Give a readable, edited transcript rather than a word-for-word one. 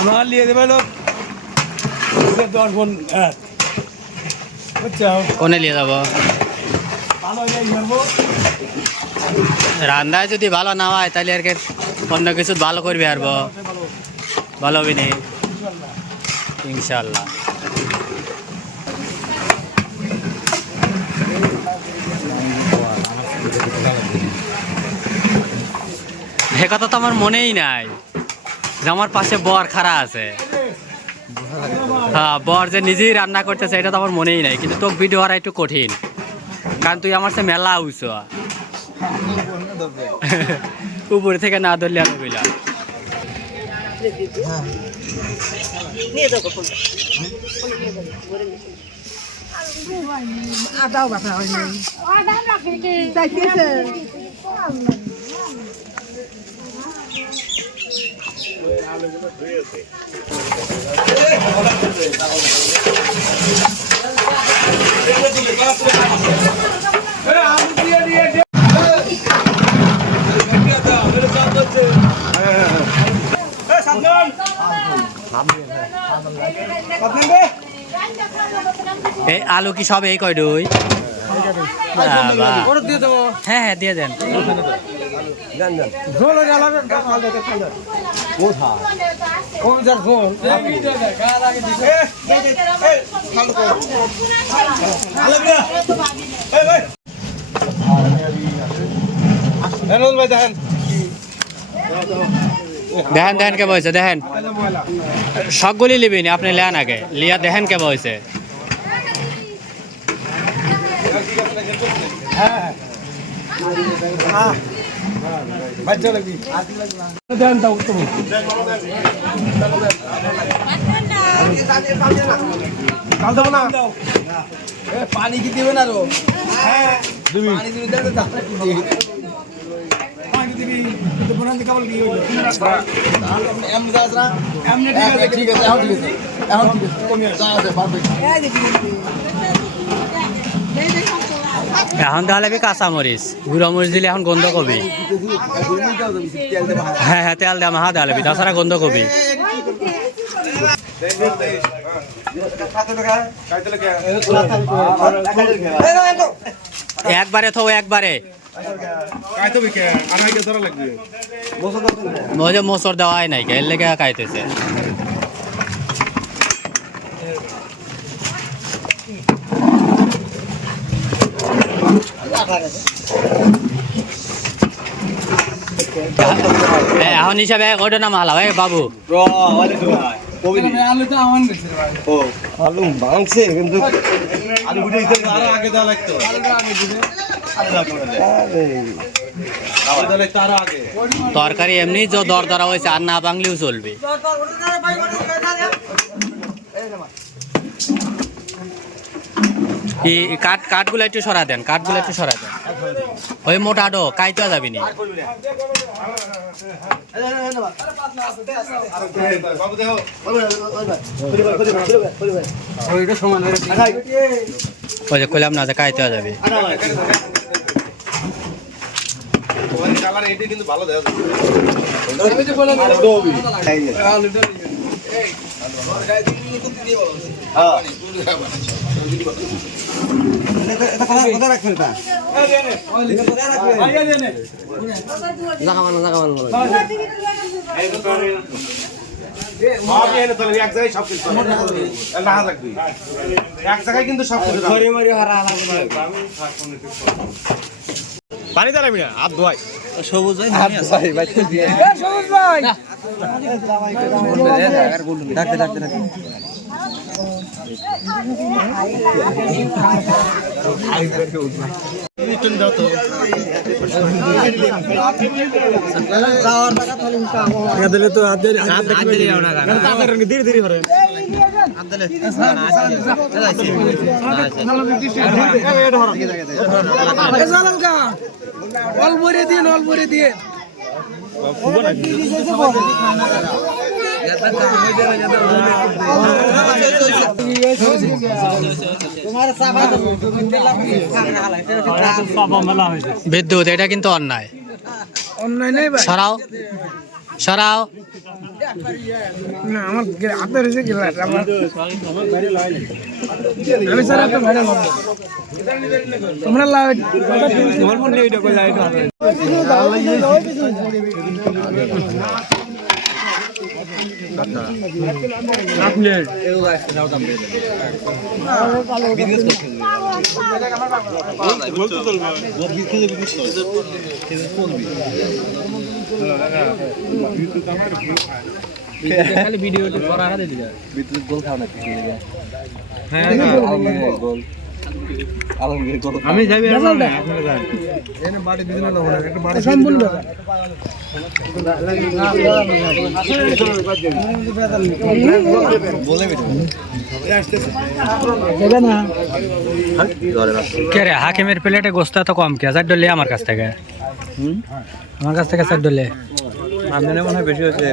আমার লিয়ে দেবে লোক 10 বোন কোনে নিয়ে যাবো রান্নায় যদি ভালো না হয় তাহলে আর অন্য কিছু ভালো করবি আর ভালো হবে নি ইনশাল্লাহ। এ কথা তো আমার মনেই নাই যে আমার পাশে বর খাড়া আছে। হ্যাঁ, বর যে নিজেই রান্না করতেছে এটা তো আমার মনেই নাই, কিন্তু তোকে ভিডিও করা একটু কঠিন, কারণ তুই আমার সাথে মেলা উঁচ উপরে থেকে না ধরলে আর বুঝলা। এই আলু কি সব এই কয় দুই? হ্যাঁ হ্যাঁ দিয়ে দেন। দেখেন দেখেন কে বলছে, দেখেন সবগুলি লিবিনি, আপনি লেন আগে লিয়া দেখেন কে বলছে। পানি কি দিবেন আরো? এখন তাহলে কাঁচা মরিচ গুঁড়ো মরিচ দিলে এখন গন্ধ কবি। হ্যাঁ হ্যাঁ তেল দাম হা দেওয়া তাছাড়া গন্ধ কবি। একবারে থো একবারে মোসর দেওয়া নাই এর লেগে খাইতেছে। এখন হিসাবে ওটা নাম হালা ভাই বাবু আলু ভাঙছে কিন্তু আলু বুঝে আরো আগে দেওয়া লাগতো। তরকারি এমনি যে দর ধরা হয়েছে আর না বাংলেও চলবে। কাঠগুলো একটু সরা দেন, কাঠগুলো একটু সরা দেন। ওই মোটা আডো কাইতে যাবি নি। ওই যে কইলাম না যে কাইতে যাবি। পানি দাঁড়াবি না হাত ধোয়াই সবুজ ভাই সবুজ ভাই ডাকতে ডাকতে ডাকতে দিলে তো হাত ধীরে ধীরে অল্পরে দিন বিদ্যুৎ এটা কিন্তু অন্যায় অন্যায় নেই ভাই সরাও সরাও না আমার আপনার এসে গেল আমি স্যার আপনার ভাড়া নেব তোমরা লাইট তোমার মনে এইটা কই লাইট হবে আপনি খালি ভিডিও করা হাতে দিলা বিদ্যুৎ গোল খাও না কিছু লাগে হ্যাঁ গোল আলমগীর গোল আমি যাবি না আপনারা যান এনে বাড়ি দিন না হবে একটা বাড়ি সম্পূর্ণ বলে বিটো কে রে হাকিমের প্লেটে গোস্ত এত কম কে চার ডলে আমার কাছ থেকে আমার কাছ থেকে চার ডলে আমনে মনে হয় বেশি হচ্ছে